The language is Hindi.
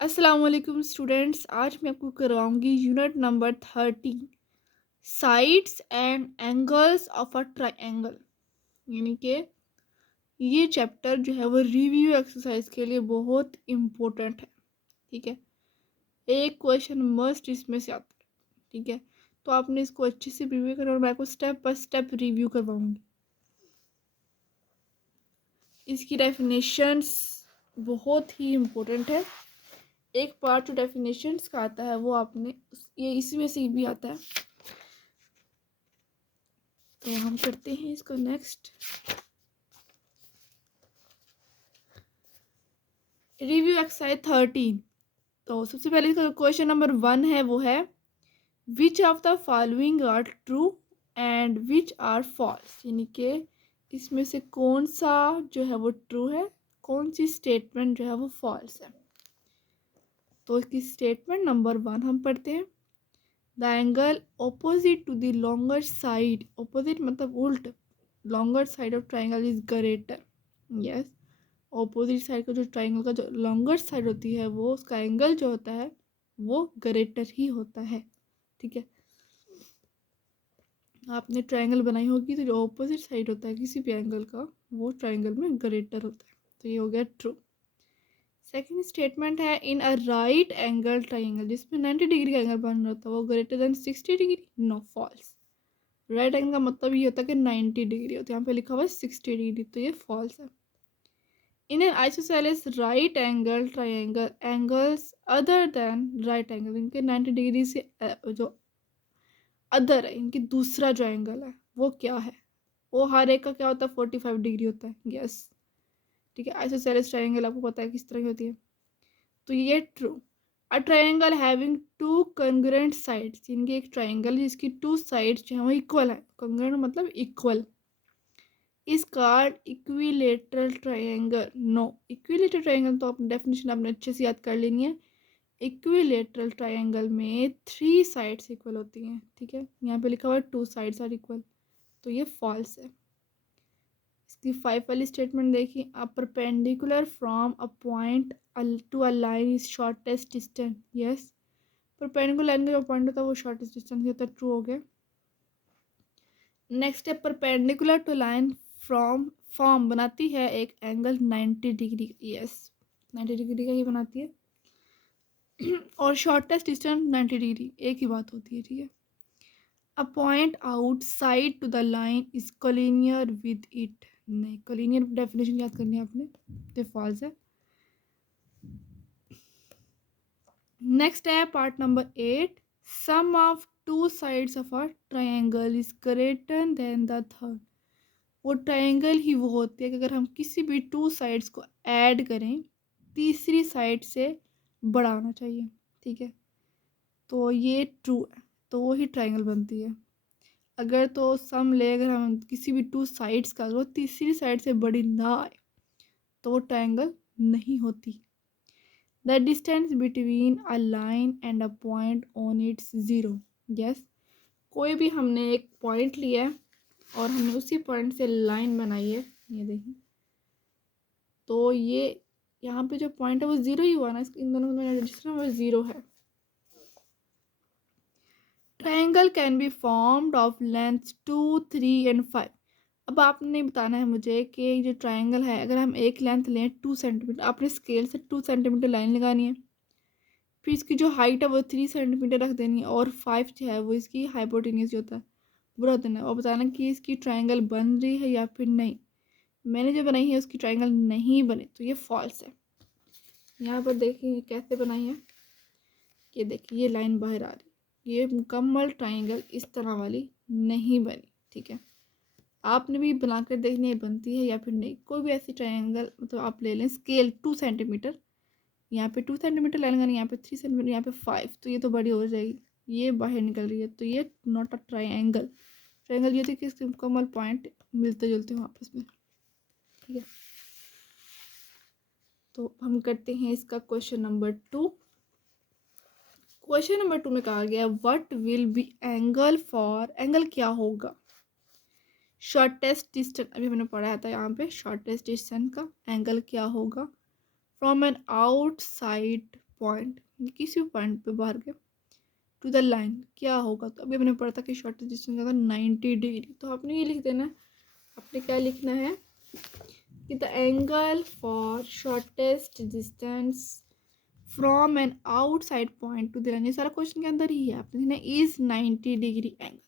अस्सलाम वालेकुम स्टूडेंट्स। आज मैं आपको करवाऊंगी unit number 30, sides and angles of a triangle. यानी कि ये चैप्टर जो है वो रिव्यू एक्सरसाइज के लिए बहुत इम्पोर्टेंट है। ठीक है, एक क्वेश्चन मस्ट इसमें से आता है। ठीक है, तो आपने इसको अच्छे से रिव्यू करना और मैं आपको स्टेप बाय स्टेप रिव्यू करवाऊंगी। इसकी डेफिनेशंस बहुत ही इम्पोर्टेंट है। एक पार्ट जो डेफिनेशंस का आता है वो आपने ये इसी में से भी आता है। तो हम करते हैं इसको नेक्स्ट रिव्यू एक्सरसाइज 13। तो सबसे पहले क्वेश्चन नंबर 1 है, वो है which of the following are true and which are false. यानी कि इसमें से कौन सा जो है वो ट्रू है, कौन सी स्टेटमेंट जो है वो फॉल्स है। तो इसकी स्टेटमेंट नंबर 1 हम पढ़ते हैं। The angle opposite to the longer side, opposite मतलब उल्ट, longer side of triangle is greater. Yes, opposite side का जो ट्राइंगल का जो लॉन्गर साइड होती है वो उसका एंगल जो होता है वो ग्रेटर ही होता है। ठीक है, आपने ट्राइंगल बनाई होगी तो जो ऑपोजिट साइड होता है किसी भी एंगल का वो ट्राइंगल में ग्रेटर होता है। तो ये हो गया ट्रू। सेकेंड स्टेटमेंट है in a right angle triangle, जिसमें 90 डिग्री का एंगल बन रहा था वो greater than 60 degree. No, false. Right angle का मतलब ये होता है कि 90 डिग्री होता है, यहाँ पे लिखा हुआ है 60 डिग्री, तो ये फॉल्स है। In an isosceles right angle triangle, angles other than right angle, इनके 90 डिग्री से जो अदर है, इनकी दूसरा जो एंगल है वो क्या है, वो हर एक का क्या होता है 45 डिग्री होता है। यस, ठीक है, आइसोसेलेस ट्रायंगल आपको पता है किस तरह की होती है। तो ये true. A triangle having two congruent sides, इनकी एक ट्रायंगल जिसकी टू साइड्स जो है वो इक्वल है। कंग्रुएंट मतलब equal. Is called equilateral triangle. No, equilateral triangle तो आप डेफिनेशन आपने अच्छे से याद कर लेनी है। इक्विलेटरल ट्रायंगल में 3 साइड्स इक्वल होती हैं। ठीक है, यहाँ पे लिखा हुआ है 2 साइड्स आर इक्वल, तो ये फॉल्स है। इसकी 5 वाली स्टेटमेंट देखिए। A perpendicular from a point to a line is shortest distance. Yes, perpendicular line का जो पॉइंट होता है वो शॉर्टेस्ट डिस्टेंस होता है। ट्रू हो गया। नेक्स्ट है perpendicular to line from form बनाती है एक एंगल 90 डिग्री। यस, 90 डिग्री का ही बनाती है और शॉर्टेस्ट डिस्टेंस 90 डिग्री, एक ही बात होती है। ठीक है, a point outside to the line is collinear with it. नहीं, कोलिनियर डेफिनेशन याद करनी है आपने, तो फॉल्स है। नेक्स्ट है part number 8। Sum of two sides of a triangle is greater than the third. वो ट्रायंगल ही वो होती है कि अगर हम किसी भी टू साइड्स को ऐड करें तीसरी साइड से बड़ा होना चाहिए। ठीक है, तो ये ट्रू है, तो वो ही ट्रायंगल बनती है। अगर तो सम ले, अगर हम किसी भी टू साइड्स का वो तीसरी साइड से बड़ी ना आए तो वो ट्रायंगल नहीं होती। The distance between a line and a point on it's zero. Yes, कोई भी हमने एक पॉइंट लिया है और हमने उसी पॉइंट से लाइन बनाई है, ये देखिए, तो ये यहाँ पे जो पॉइंट है वो ज़ीरो ही हुआ ना, इन दोनों में डिस्टेंस वो ज़ीरो है। Triangle can be formed of length 2, 3 and 5। अब आपने बताना है मुझे कि जो ट्रायंगल है अगर हम एक लेंथ लें 2 सेंटीमीटर, आपने स्केल से 2 सेंटीमीटर लाइन लगानी है, फिर इसकी जो हाइट है वो 3 सेंटीमीटर रख देनी है और 5 जो है वो इसकी हाइपोटेन्यूज जो होता है वो रख देना है और बताना कि इसकी ट्रायंगल बन रही है या फिर नहीं। मैंने जो बनाई है उसकी ट्रायंगल नहीं बनी, तो ये फॉल्स है। यहाँ पर देखिए कैसे बनाई है, ये देखिए ये लाइन बाहर आ रही, ये मुकम्मल ट्रायंगल इस तरह वाली नहीं बनी। ठीक है, आपने भी बनाकर देखनी है बनती है या फिर नहीं। कोई भी ऐसी ट्रायंगल मतलब आप ले लें, स्केल 2 सेंटीमीटर, यहाँ पे 2 सेंटीमीटर लाइन लगानी, यहाँ पे 3 सेंटीमीटर, यहाँ पे 5, तो ये तो बड़ी हो जाएगी, ये बाहर निकल रही है, तो ये नॉट अ ट्रायंगल। ट्रायंगल ये थी कि इसके मुकम्मल पॉइंट मिलते जुलते हो आपस में। ठीक है, तो हम करते हैं इसका क्वेश्चन नंबर 2। क्वेश्चन नंबर 2 में कहा गया what will be angle for, angle क्या होगा शॉर्टेस्ट डिस्टेंस। अभी हमने पढ़ाया था यहाँ पे शॉर्टेस्ट डिस्टेंस का एंगल क्या होगा फ्रॉम एन आउटसाइड पॉइंट, किसी भी पॉइंट पे बाहर के, टू द लाइन क्या होगा। तो अभी हमने पढ़ा था कि शॉर्टेस्ट डिस्टेंस होगा 90 डिग्री। तो आपने ये लिख देना, आपने क्या लिखना है कि the angle for shortest distance from an outside point two the line, ये सारा क्वेश्चन के अंदर ही है। आपने लिखना इज 90 डिग्री एंगल।